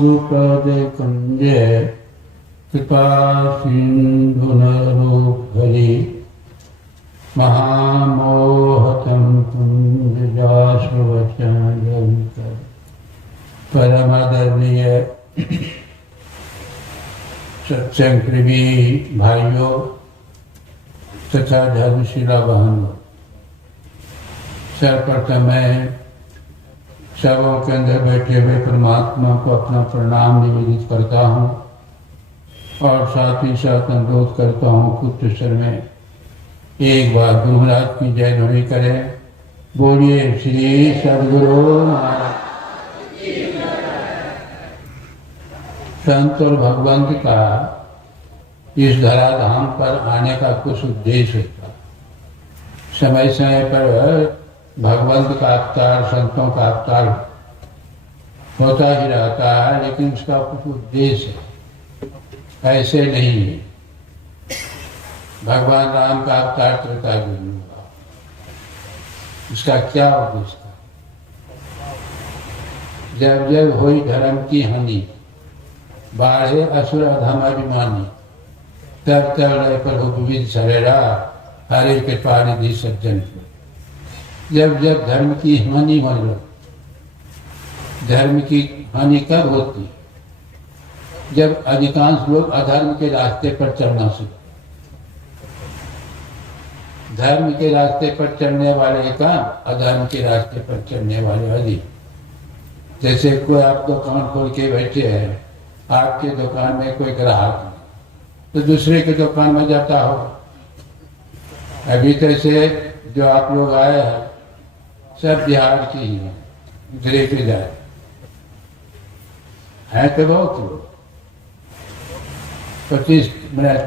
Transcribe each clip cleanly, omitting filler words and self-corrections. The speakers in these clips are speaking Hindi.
गुरुपदकुञ्जे कृपासिन्धुनरोद्धरि महामोहतं कुञ्जजाश्रुवचनललित परमादरणीय सत्संगप्रेमी भाइयों तथा धर्मशिला बहनों, सर्वप्रथम मैं सबों के अंदर बैठे हुए परमात्मा को अपना प्रणाम निवेदित करता हूँ और साथ ही साथ अनुरोध करता हूँ कुछ स्वर में एक बार गुरु महाराज की जय ध्वनि करें। बोलिए श्री सद्गुरु महाराज। संत और भगवंत का इस धराधाम पर आने का कुछ उद्देश्य होता। समय समय पर भगवंत का अवतार, संतों का अवतार होता ही रहता है, लेकिन उसका कुछ उद्देश्य है, ऐसे नहीं है। भगवान राम का अवतार त्रेता युग में हुआ, उसका क्या उद्देश्य था? जब जब हुई धर्म की हानि, बाढ़े असुर अधम अभिमानी, तब तब लय प्रभु विविध सरेरा, हरे कृपा निधि सज्जन। जब जब धर्म की हानि होने लगी, धर्म की हानि कब होती? जब अधिकांश लोग अधर्म के रास्ते पर चलना सीखे। धर्म के रास्ते पर चलने वाले का, अधर्म के रास्ते पर चलने वाले अधिक। जैसे कोई आप दुकान खोल के बैठे हैं, आपके दुकान में कोई ग्राहक है तो दूसरे के दुकान में जाता हो। अभी तैसे जो आप लोग आए हैं सब बिहार की ही है, उधरे पे जाए है तो बहुत लोग,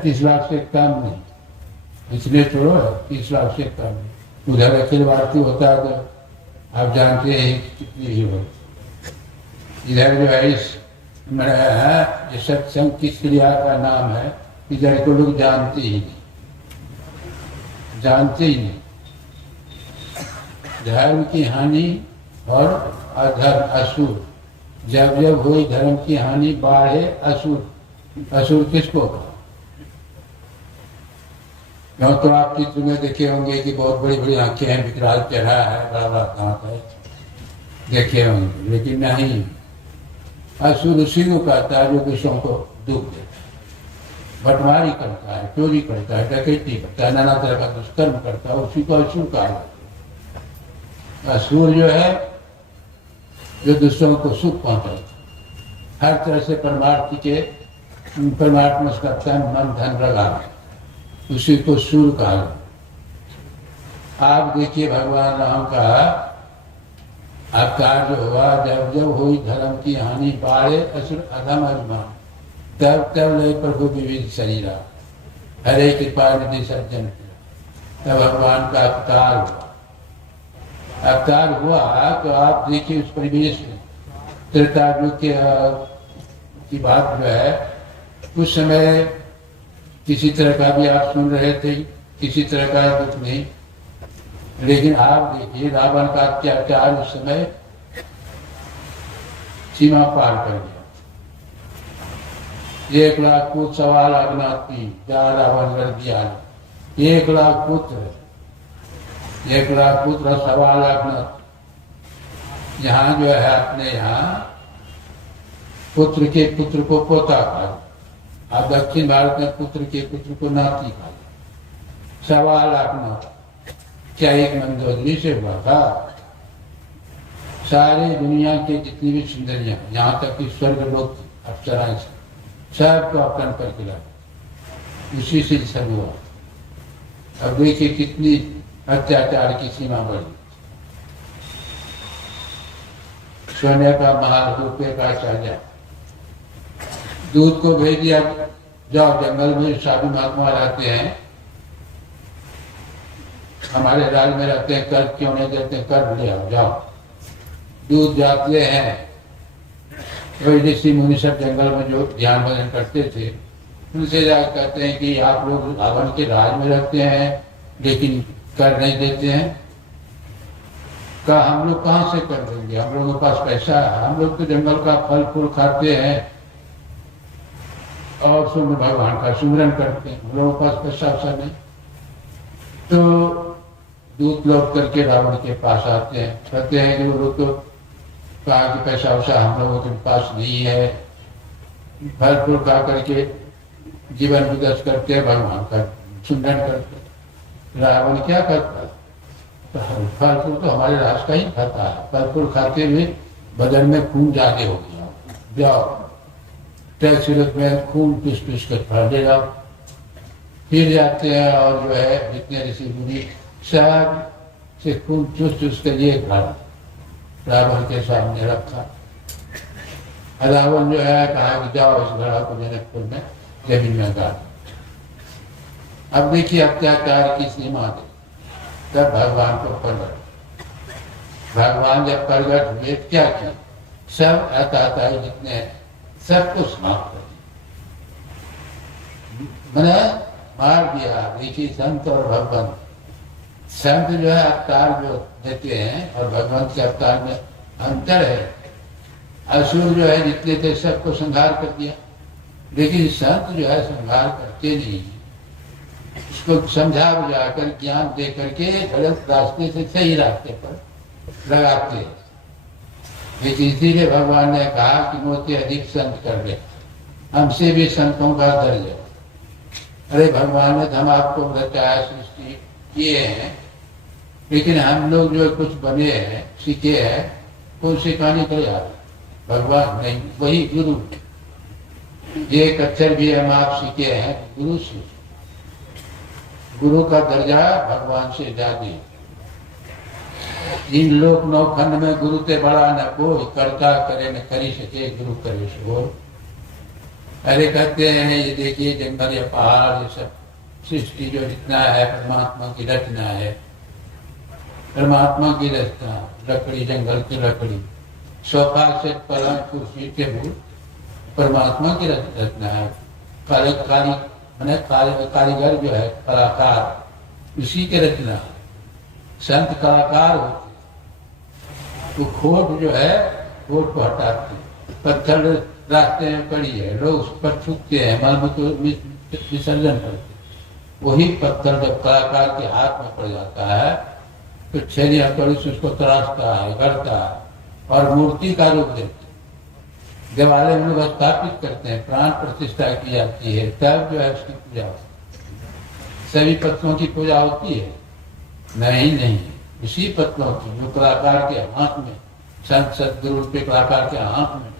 30 लाख से कम नहीं, इसलिए छोड़ो 30 लाख से कम नहीं। उधर अखिल भारतीय होता है तो आप जानते हैं कितनी ही हो। इधर जो है इस ये सत्संग किस क्रिया का नाम है, इधर को लोग जानते ही नहीं, जानते ही नहीं। धर्म की हानि और अधर्म असुर, जब जब हुई धर्म की हानि, बाढ़े असुर। असुर किसको? क्यों तो आप चित्र में देखे होंगे कि बहुत बड़ी बड़ी आंखें हैं, विकराल चेहरा है, बड़ा बड़ा दांत है, देखे होंगे। लेकिन नहीं, असुर उसी को कहता है जो दूसरों को दुख देता है, बंटवारी करता है, चोरी करता है, डकैती करता है, नाना तरह का दुष्कर्म करता है, उसी को असुर कहा जाता है। असुर जो है जो दूसरों को सुख पहुंचाता, हर तरह से परमात्मा का तन मन धन लगा, उसी को सूर कहा जाता। आप देखिए भगवान राम का अवतार जो हुआ, जब जब हुई धर्म की हानि, बाढ़े असुर अधम अभिमान, तब तब लय प्रभु विविध शरीरा, हरे कृपा निधि सज्जन। तब भगवान का अवतार हुआ तो आप देखिए उस परिवेश में त्रेता युग की बात जो है, उस समय किसी तरह का भी आप सुन रहे थे, किसी तरह का दुख नहीं। लेकिन आप देखिए रावण का अत्याचार उस समय सीमा पार कर गया। 1 लाख पुत्र, 1.25 लाख नाती, जा रावण कर दिया। 1 लाख पुत्र, 1 लाख पुत्र, 1.25 लाख नाती। यहाँ जो है अपने यहाँ पुत्र के पुत्र को पोता कहा, आप दक्षिण भारत में पुत्र के पुत्र को नाती कहा। 1.25 लाख नाती क्या एक मंदोदरी से हुआ था? सारी दुनिया के जितनी भी सुंदरियां, यहाँ तक कि स्वर्ग लोग अप्सराएं सबको अपना करके ला, उसी से सब हुआ। अब देखिए कितनी अत्याचार की सीमा बढ़ी। सोने का महाल, रुपये का चाचा, दूध को भेज दिया, जाओ जंगल में साधु महात्मा रहते हैं, हमारे राज्य में रहते हैं, कर क्यों नहीं देते, कर ले आओ, जाओ। दूध जाते हैं, ऋषि मुनि सब जंगल में जो ध्यान भजन करते थे, उनसे जाकर कहते हैं कि आप लोग रावण के राज में रहते हैं लेकिन कर नहीं देते हैं। का हम लोग कहाँ से कर देंगे, हम लोगों के पास पैसा है, हम लोग तो जंगल का फल फूल खाते हैं और सुन भगवान का सुमिरन करते हैं, हम लोगों के पास पैसा वैसा नहीं। तो दूत लौट करके रावण के पास आते हैं, कहते हैं कि वो तो कहा कि पैसा वैसा हम लोगों के पास नहीं है, फल फूल खा करके जीवन विगत करते हैं, भगवान का सुमिरन करते हैं। रावण क्या करता है, फल फूल तो हमारे राज का ही खाता है, फल फूल खाते हुए बदन में खून जागे हो गया, जाओ टैक्स में खून टूस टूस कर भर दे जाओ। फिर जाते हैं और जो है जितने ऋषि मुनि सब से खून चूस चूस कर ये घर रावण के सामने रखा। रावण जो है कहा कि जाओ इस घड़ा को जनकपुर में जमीन में गाड़। अब देखिए अत्याचार की सीमा थी, तब भगवान को प्रगट, भगवान जब प्रगट हुए क्या किया, सब अत्याचारी जितने सबको समाप्त कर मैंने मार दिया। ऋषि संत और भगवान, संत जो है अवतार जो देते हैं और भगवान के अवतार में अंतर है। असुर जो है जितने थे सबको संहार कर दिया, लेकिन संत जो है संहार करते नहीं, उसको समझा बुझा कर ज्ञान दे करके गलत रास्ते से सही रास्ते पर लगाते हैं। लेकिन इसीलिए भगवान ने कहा कि मोती अधिक संत कर दे, हमसे भी संतों का दर्ज। अरे भगवान ने हम आपको रचाया सृष्टि किए हैं, लेकिन हम लोग जो कुछ बने हैं सीखे हैं तो सिखाने को यार भगवान नहीं, वही गुरु। एक अक्षर भी हम आप सीखे हैं गुरु से, गुरु का दर्जा भगवान से ज्यादा। इन लोक नौखंड में गुरु ते बड़ा न कोई, करता करे न करी सके गुरु करे सो। अरे कहते हैं ये देखिए जंगल या पहाड़ ये सब सृष्टि जो जितना है परमात्मा की रचना है, परमात्मा की रचना। लकड़ी जंगल की लकड़ी, सोफा से पलंग कुर्सी टेबल परमात्मा की रचना है। कारीगर जो है कलाकार उसी के रचना। संत कलाकार होते तो खोट जो है खोट को हटाते, पत्थर रास्ते में पड़ी है लोग उस पर थूकते हैं, मलमूत्र विसर्जन करते, वही पत्थर जब कलाकार के हाथ में पड़ जाता है तो छेनी हथौड़ी से उसको तराशता है, गढ़ता है और मूर्ति का रूप देते। दिवाले में लोग स्थापित करते हैं, प्राण प्रतिष्ठा की जाती है, तब जो है उसकी पूजा होती है। सभी पत्थरों की पूजा होती है? नहीं, इसी पत्थरों की जो कलाकार के हाथ में, संत सदगुरु के कलाकार के हाथ में।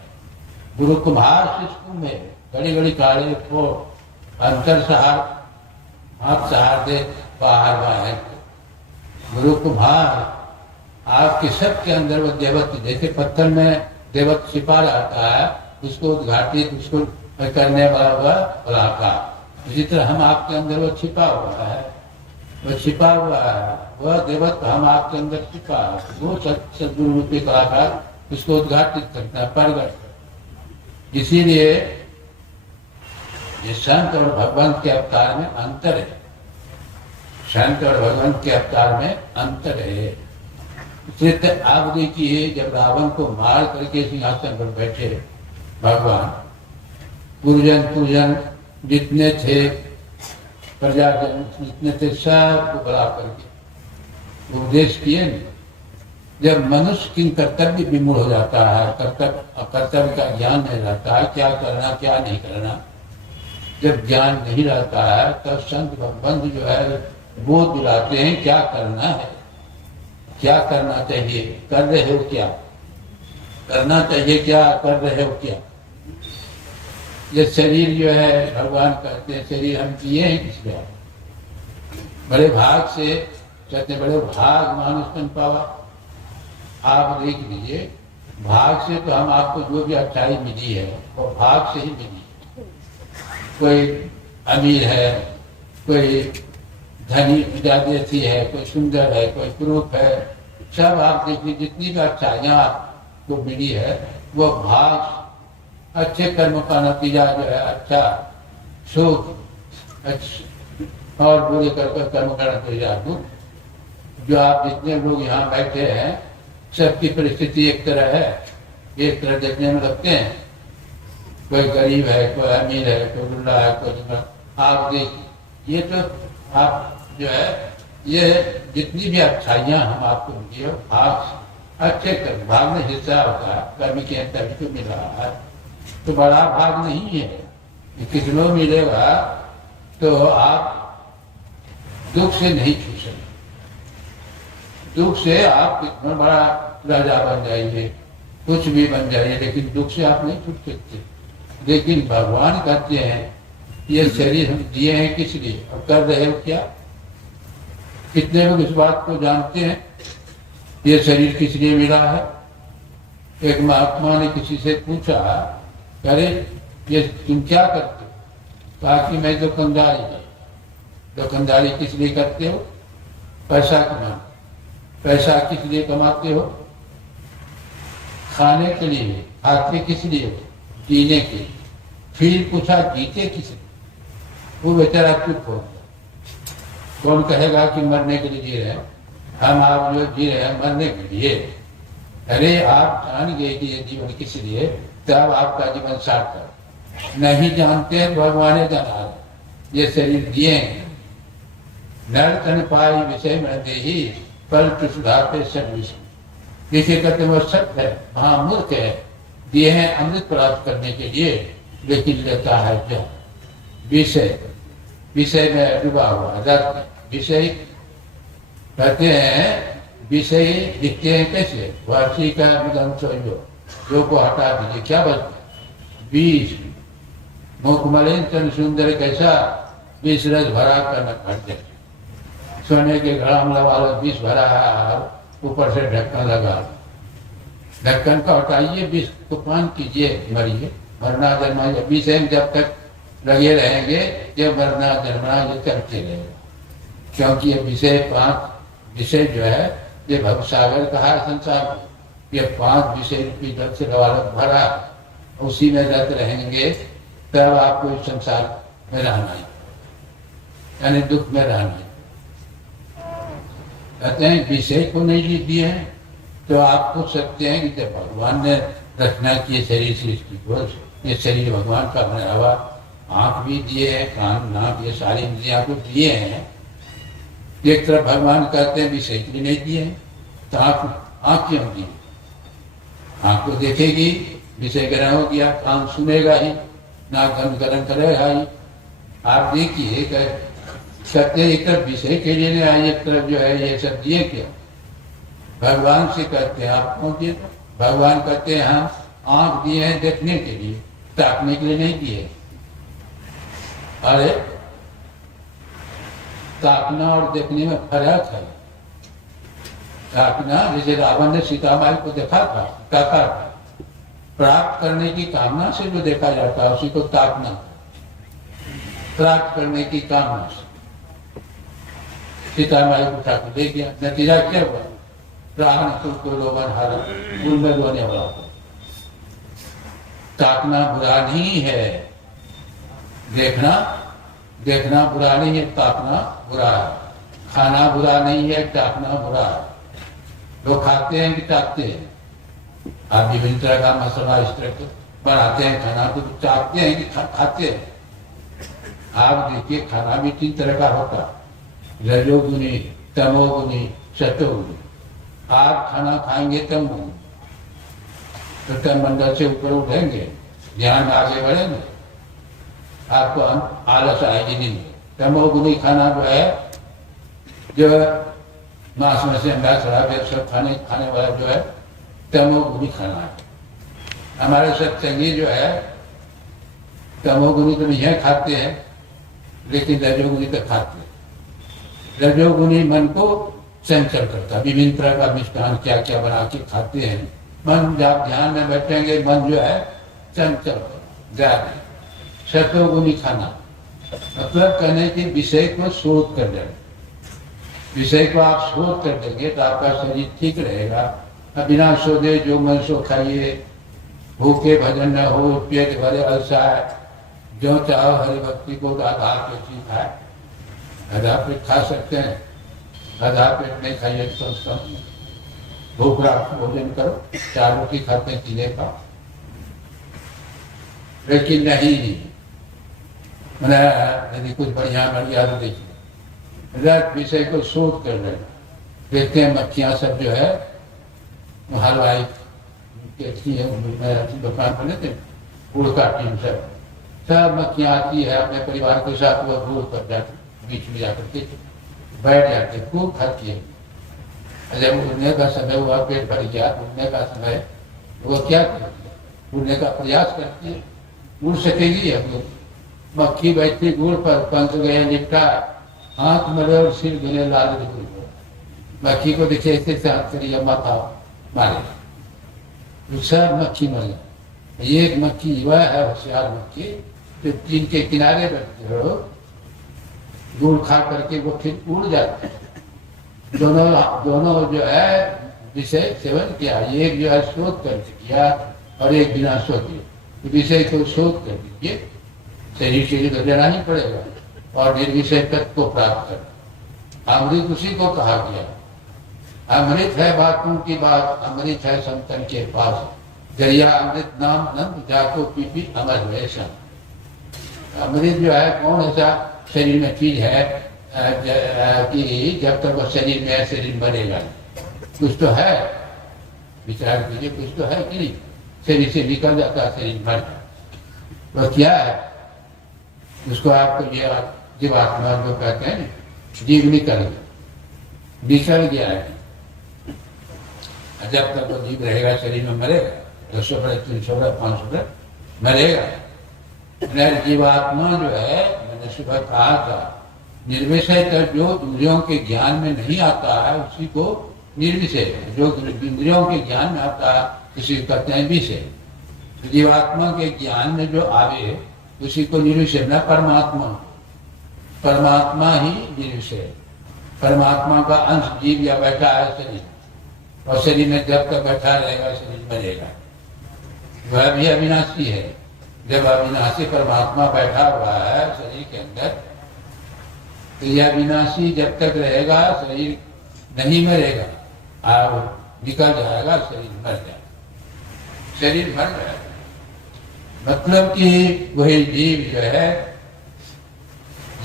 गुरु कुम्हार शिष्य में घड़ी घड़ी काले को अंतर सहार हाथ सहार दे बाहर बाहर। गुरु कुम्हार आपके सबके अंदर वो देवत्व, जैसे पत्थर में देवत्व छिपा रहता है, उसको उद्घाटित उसको करने वाला कलाकार, इसी तरह हम आपके अंदर वो छिपा हुआ है, वो छिपा हुआ है, वह देवत्व हम आपके अंदर छिपा है, वो सदगुरु रूपी कलाकार उसको उद्घाटित करता है, प्रगट। इसीलिए ये संत और भगवंत के अवतार में अंतर है, संत और भगवंत के अवतार में अंतर है। इसलिए आप देखिए जब रावण को मार करके सिंहासन पर बैठे भगवान, गुरुजन पूजन जितने थे, प्रजाजन जितने थे, सबको बुला करके उपदेश किए। जब मनुष्य की कर्तव्य विमूढ़ हो जाता है, कर्तव्य का ज्ञान नहीं रहता है, क्या करना क्या नहीं करना, जब ज्ञान नहीं रहता है तब संत भगवंत जो है वो दिलाते हैं क्या करना है, क्या करना चाहिए, कर रहे हो क्या, करना चाहिए क्या, कर रहे हो क्या। ये शरीर जो है भगवान कहते हैं शरीर हम किए हैं किस लिए, बड़े भाग से कहते बड़े भाग मानुष बन पावा। आप देख लीजिए भाग से तो हम आपको जो भी अच्छाई मिली है वो भाग से ही मिली है। कोई अमीर है, कोई धनी ज्यादा है, कोई सुंदर है, कोई कुरूप है, सब आप देखिए जितनी भी अच्छाइयाँ आपको मिली है वो भाग, अच्छे कर्म का नतीजा जो है अच्छा सुख और बुरे कर्म का नतीजा दुख। जो आप जितने लोग यहाँ बैठे हैं सबकी परिस्थिति एक तरह है, एक तरह देखने में लगते हैं। कोई गरीब है, कोई अमीर है, कोई बुढ़ा है, कोई आप देखिए, ये तो आप जो है ये जितनी भी अच्छाइयाँ हम आपको मिली हो, आप अच्छे कर्म भाग में हिस्सा होता है, कर्म के अंदर भी तो मिल रहा है, तो बड़ा भाग नहीं है। कितनों मिलेगा तो आप दुख से नहीं छू सकते। दुख से आप कितना बड़ा राजा बन जाइए, कुछ भी बन जाइए, लेकिन दुख से आप नहीं छूट सकते। लेकिन भगवान कहते हैं ये शरीर हम दिए हैं किस लिए और कर रहे हो क्या? कितने लोग इस बात को जानते हैं ये शरीर किस लिए मिला है? एक महात्मा ने किसी से पूछा, अरे ये तुम क्या करते हो? कहा कि मैं दुकानदारी है। दुकानदारी किस लिए करते हो? पैसा कमाने। पैसा किस लिए कमाते हो? खाने के लिए। खाते किस लिए? जीने के लिए। फिर पूछा जीते किस लिए? वो बेचारा चुप हो गया। कौन कहेगा कि मरने के लिए जी रहे हैं? हम आप जो जी रहे हैं मरने के लिए। अरे आप जान गए कि ये जीवन किस लिए, तब आपका जीवन सार्थक। नहीं जानते हैं, भगवान जाना है। ये शरीर दिए हैं, नर तन पाई विषय में दे ही पल सुधारते सब विषय। किसी कहते वो सत्य है, महामूर्ख है, दिए हैं अमृत प्राप्त करने के लिए, लेकिन लेता है जो विषय, विषय में डूबा हुआ रत्न। विषय कहते हैं, विषय दिखते हैं कैसे? वार्षी का मिलन जो को हटा दीजिए, क्या बचता? बीज। मुखमलिन तन सुंदर कैसा? बीस रस भरा कर न खर्चे। सोने के घड़ा में लगा लो, बीस भरा है, ऊपर से ढक्कन लगा लो। ढक्कन का हटाइए, बीस को पान कीजिए, मरिए। मरना जन्मा विषय जब तक लगे रहेंगे, ये मरना जन्मना ये करते रहेगा। क्योंकि ये विषय पांच विषय जो है ये भवसागर कहा है संसार में। ये पांच विषय रूपी जल से भरा, उसी में रत रहेंगे, तब आपको इस संसार में रहना है, यानी दुख में रहना है। कहते हैं विषय को नहीं दिए हैं, तो आप पूछ सकते हैं कि जब भगवान ने रचना की शरीर सृष्टि को, ये शरीर भगवान का बना हुआ, आंख भी दिए हैं, कान नाक ये सारी इंद्रियां को दिए हैं। एक तरफ भगवान कहते हैं विषय के लिए नहीं दिए हैं, तो आंख क्यों दिए? आंख को देखेगी, विषय ग्रहण हो गया, कान सुनेगा ही, नाक गंध ग्रहण करेगा ही। आप देखिए कहते हैं एक तरफ विषय के लिए नहीं आए, एक तरफ जो है ये सब दिए क्या? भगवान से कहते हैं आप कौन दिए? भगवान कहते हैं हम आंख दिए हैं देखने के लिए, ताकने के लिए नहीं दिए। अरे ताकना और देखने में फर्क है। ताकना, जैसे रावण ने सीता माई को देखा था, ताका था। प्राप्त करने की कामना से जो देखा जाता है उसी को ताकना, प्राप्त करने की कामना से। सीता माई को उठा के ले गया, नतीजा क्या हुआ? रावण को लोगन हारा, गुल में रोने वाला। ताकना बुरा नहीं है, देखना बुरा नहीं है, ताकना बुरा है। खाना बुरा नहीं है, ताकना बुरा है। लोग खाते हैं कि ताकते हैं? आप विभिन्न तरह का मसाला इस तरह के बनाते हैं खाना, तो चाहते हैं कि खाते हैं? आप देखिए खाना भी तीन तरह का होता है, रजोगुनी, तमोगुनी, सतोगुनी। आप खाना खाएंगे तब तो तन मंडल से ऊपर उठेंगे, ध्यान आगे बढ़ेंगे, आपको आलस आएगी नहीं। तमोगुनी खाना जो है, जो मांस में से अंडा शराब सब खाने वाला जो है तमोगुनी खाना है। हमारे सत्संगी जो है तमोगुनी तो नहीं खाते हैं, लेकिन रजोगुनी तो खाते हैं। रजोगुनी मन को चंचल करता, विभिन्न तरह का मिष्ठान क्या क्या बना के खाते हैं। मन जब ध्यान में बैठेंगे, मन जो है चंचल ज्यादा। सतोगुनी खाना मतलब कहने की विषय को शोध कर लेना। विषय को आप शोध कर देंगे तो आपका शरीर ठीक रहेगा। बिना सोधे जो मन सो खाइए, भूखे भजन न हो, पेट भरे अलसाए, जो चाहो हरि भक्ति को आधा पेट ही खाए। आधा पेट खा सकते हैं, आधा पेट नहीं खाइए तो भूख रात भोजन करो, 4 रोटी खाते हैं चीने का, लेकिन नहीं यदि कुछ बढ़िया बढ़िया तो देखिए विषय को शोध कर लेना। देखते हैं मक्खियां सब जो है हलवाई दुकान पर लेते गुड़ का टीम सब मक्खियां आती है, अपने परिवार के साथ वो दूर कर जाते, बीच में जाकर के बैठ जाते, खूब खाती है। जब उड़ने का समय हुआ, पेट भर गया, उड़ने का समय, वो क्या करती है, उड़ने का प्रयास करती है, उड़ सकेगी। अब मक्खी बैठती गुड़ पर, पंख गए निपटा, हाथ मरे और सिर गिरे लाल दिखे। मक्खी को दिखे ऐसे साथ करिए माथा मारे, सब मक्खी मर गए। एक मक्खी वह है होशियार मक्खी जो तीन के किनारे बैठते हो, गुड़ खा करके वो फिर उड़ जाते हैं। दोनों जो है विषय सेवन किया, एक जो है शोध कर किया और एक बिना शोध, विषय को शोध कर दीजिए, शरीर के लिए तो लेना ही पड़ेगा, और निर्विषय तत्व को प्राप्त करना। अमृत उसी को कहा गया, अमृत है बातों की बात, अमृत है संतन के पास, दरिया अमृत नाम नंद जाको पीपी अमर वैसा। अमृत जो है कौन ऐसा शरीर में चीज है कि जब तक वो शरीर में है, शरीर मरेगा। कुछ तो है, विचार कीजिए, कुछ तो है कि नहीं, शरीर से निकल जाता है, शरीर मर जाता। वह क्या है, उसको आपको ये जीवात्मा जो कहते हैं, जीव निकल गया है। जब तक वो जीव रहेगा, शरीर में मरेगा, 200 वर्ष 300 वर्ष 500 वर्ष मरेगा। जीवात्मा जो है, मैंने सुबह कहा था, निर्विषय तक जो इंद्रियों के ज्ञान में नहीं आता है उसी को निर्विषय, जो इंद्रियों के ज्ञान में आता है उसी को कहते हैं विषय। जीवात्मा के ज्ञान में जो आवे उसी को निर्विषय, न परमात्मा ही निर्विषय। परमात्मा का अंश जीव या बैठा है शरीर, और शरीर में जब तक बैठा रहेगा शरीर मरेगा। वह भी अविनाशी है। जब अविनाशी परमात्मा बैठा हुआ है शरीर के अंदर, तो यह अविनाशी जब तक रहेगा शरीर नहीं मरेगा, और निकल जाएगा शरीर मर जाएगा, शरीर मर जाएगा। मतलब कि वही जीव जो है,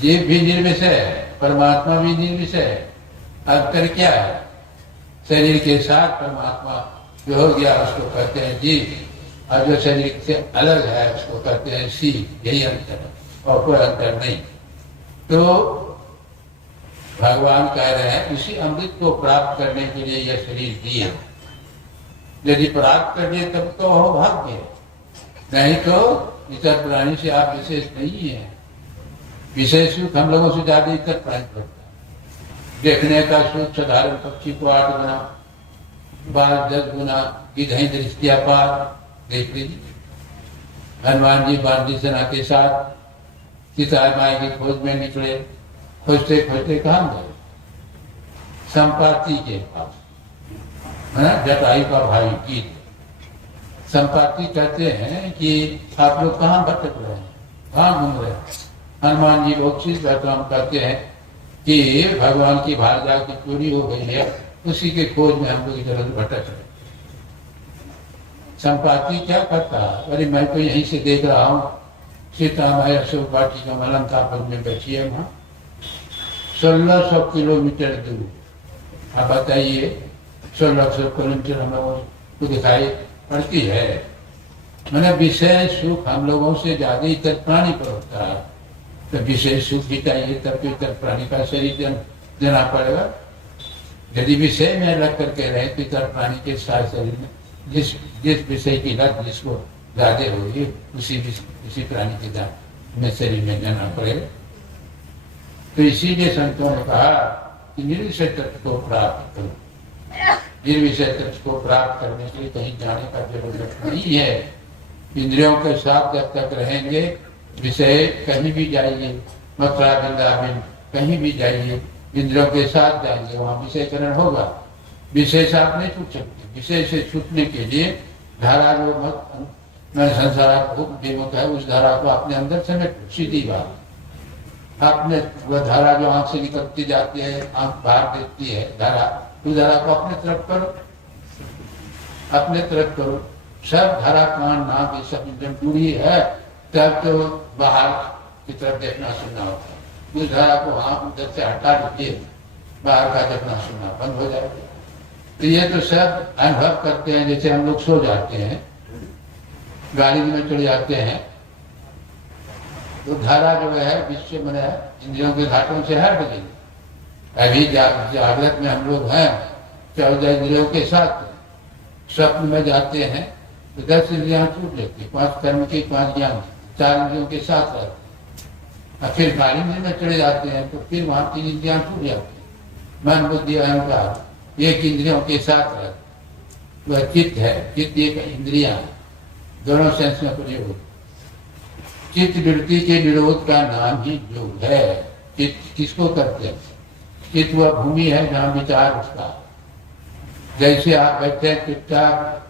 जीव भी निर्विषय है, परमात्मा भी निर्विषय है। अंतर क्या है, शरीर के साथ परमात्मा जो हो गया उसको कहते हैं जीव, और जो शरीर से अलग है उसको कहते हैं शिव। यही अंतर है, और कोई अंतर नहीं। तो भगवान कह रहे हैं उसी अमृत को प्राप्त करने के लिए यह शरीर दिए। यदि प्राप्त कर दिए तब तो हो भाग्य, नहीं तो इतर प्राणी से आप विशेष नहीं है। विशेष सुख हम लोगों से ज्यादा इतर प्राणी करता है। देखने का सुख साधारण पक्षी को 8 गुना, 10 गुना, गिधाई दृष्टिया पार देख लीजिए। हनुमान जी बांदी सेना के साथ सीता माई की खोज में निकले, खोजते खोजते कहाँ गए, संपाति के पास, जटायु का भाई की। संपाति कहते हैं कि आप लोग कहाँ भटक रहे हैं, कहाँ घूम रहे हैं। हनुमान जी बख्शीश हम कहते हैं कि भगवान की भार्या की चोरी हो गई है, उसी के खोज में हम लोग इधर भटक रहे। संपाति क्या करता, अरे मैं तो यहीं से देख रहा हूँ सीता माई अशोक वाटिका में लंकापुर में बैठी है, वहाँ 1600 किलोमीटर दूर। आप बताइए 1600 किलोमीटर हम लोगों को दिखाई पड़ती है। मैंने विषय सुख हम लोगों से ज्यादा इतर प्राणी पर होता है, तो विषय सुख ही चाहिए तब तो इतर प्राणी का शरीर देना पड़ेगा। यदि विषय में लग करके रहे तो इतर प्राणी के साथ शरीर में जिस विषय की लत जिसको ज्यादा होगी उसी प्राणी के दांत में शरीर में जाना पड़ेगा। तो इसीलिए संतों ने कहा कि निर्विषय तत्व को प्राप्त करो। निर्विषय तत्व को प्राप्त करने के लिए कहीं जाने का जरूरत नहीं है। इंद्रियों के साथ जब तक रहेंगे, विषय कहीं भी जाइए, मथुरा वृंदावन कहीं भी जाइए, इंद्रियों के साथ जाइए, वहां विषयकरण होगा। विषय से आप नहीं छूट सकते। विषय से छूटने के लिए धारा जो संसार विमुख है उस धारा को अपने अंदर समेटो। सीधी बात, आपने वह धारा जो आंख से निकलती जाती है, आंख बाहर देखती है धारा, उस धारा को अपने तरफ करो। अपने तरफ करो। सब धरा कान नाक ये सब इंद्रिय पूरी है तब तो बाहर की तरफ देखना सुनना होता है। उस धारा को हाँ उधर से हटा दीजिए, बाहर का देखना सुनना बंद हो जाएगा। तो ये तो सब अनुभव करते हैं। जैसे हम लोग सो जाते हैं, गाड़ी में चढ़ जाते हैं, तो धारा जो है विश्व में इंद्रियों के घाटों से हट गई। अभी जागृत में हम लोग हैं 14 इंद्रियों के साथ, स्वप्न में जाते हैं तो 10 इंद्रियां छूट लेती, 5 कर्म की, 5 ज्ञान, 4 इंद्रियों के साथ रहते। और फिर गाड़ी में चढ़े जाते हैं तो फिर वहां 3 इंद्रियां छूट जाती, मन बुद्धि अहंकार एक इंद्रियों के साथ रहते। वह चित्त है, चित्त एक इंद्रिया है, दोनों सेंस में प्रयोग। चित्त वृत्ति के विरोध का नाम ही योग है। चित्त किसको करते हैं? चित्त वह भूमि है जहाँ विचार उसका। जैसे आप बैठे चुपचाप,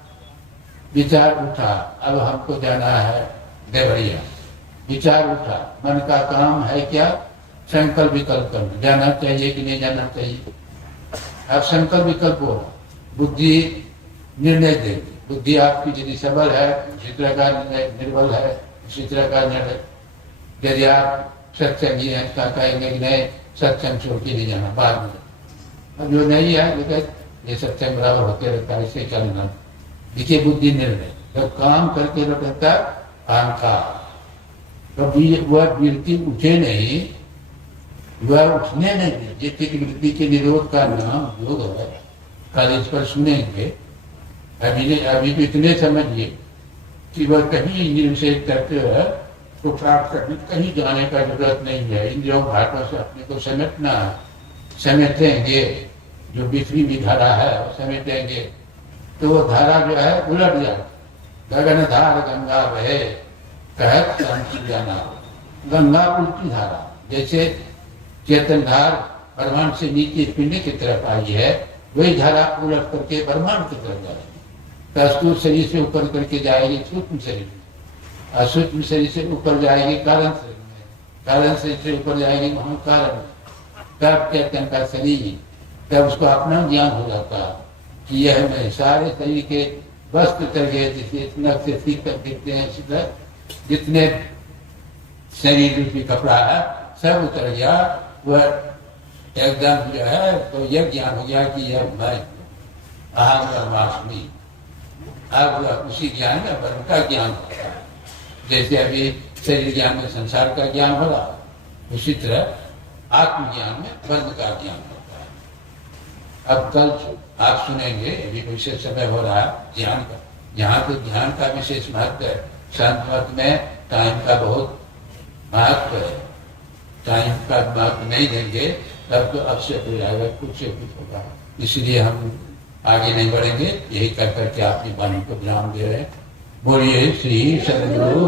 विचार उठा, अब हमको जाना है देवरिया, विचार उठा, मन का काम है क्या? संकल्प विकल्प करना, जाना चाहिए कि नहीं जाना चाहिए। अब संकल्प विकल्प हो, बुद्धि निर्णय देगी। बुद्धि आपकी यदि सबल है, उसी तरह का निर्बल है, उसी तरह का निर्णय। यदि आप सत्संगी है, उसका कहेंगे कि नहीं सत्संग छोड़ के नहीं जाना बाद में। अब जो नहीं है लेकिन ये सत्संग बराबर होते रहता है, इसे चलना। देखिए बुद्धि निर्णय जब काम करके रहता अहंकार, कभी वह वृत्ति उठे नहीं, वह उठने नहीं दी। जितनी वृत्ति के निरोध का नाम योग है। कल इस पर सुनेंगे। अभी तो इतने समझिए कि वह कहीं इंद्रियों से करते हुए को प्राप्त करने कहीं जाने का जरूरत नहीं है। इंद्रियों घाटों से अपने को समेटना है, समेटेंगे जो बिखरी भी धारा है समेटेंगे तो वो धारा जो है उलट जाए। गगन धार गंगा बहे कहत शांति जाना। गंगा उल्टी धारा, जैसे चेतन धार ब्रह्मांड से नीचे पिंड की तरफ आई है, वही धारा उलट करके ब्रह्मांड की तरफ जाएगी। स्थूल शरीर से ऊपर करके जाएगी सूक्ष्म शरीर में, और सूक्ष्म शरीर से ऊपर जाएगी कारण शरीर में, कारण शरीर से ऊपर जाएगी महाकारण में। तब चेतन का शरीर, तब उसको अपना ज्ञान हो जाता है कि यह मैं सारे शरीर के वस्त्र कर गए, जिससे नख से सीख कर दिखते हैं, सीधा जितने शरीर रूपी कपड़ा है सब उतर गया। वह एकदम जो है तो यह ज्ञान हो गया कि यह मैं अहम ब्रह्मास्मि। अब उसी ज्ञान में ब्रह्म का ज्ञान होता है। जैसे अभी शरीर ज्ञान में संसार का ज्ञान हो रहा, उसी तरह आत्मज्ञान में ब्रह्म का ज्ञान होता है। अब कल आप सुनेंगे, अभी विशेष समय हो रहा है ध्यान का। यहाँ तो ध्यान का विशेष महत्व है। संत मत में टाइम का बहुत महत्व है। टाइम का महत्व नहीं देंगे तब तो अवश्य हो जाएगा, कुछ से कुछ होगा। इसलिए हम आगे नहीं बढ़ेंगे। यही कर करके आपकी वाणी को विराम दे रहे हैं। बोलिए श्री सद्गुरु।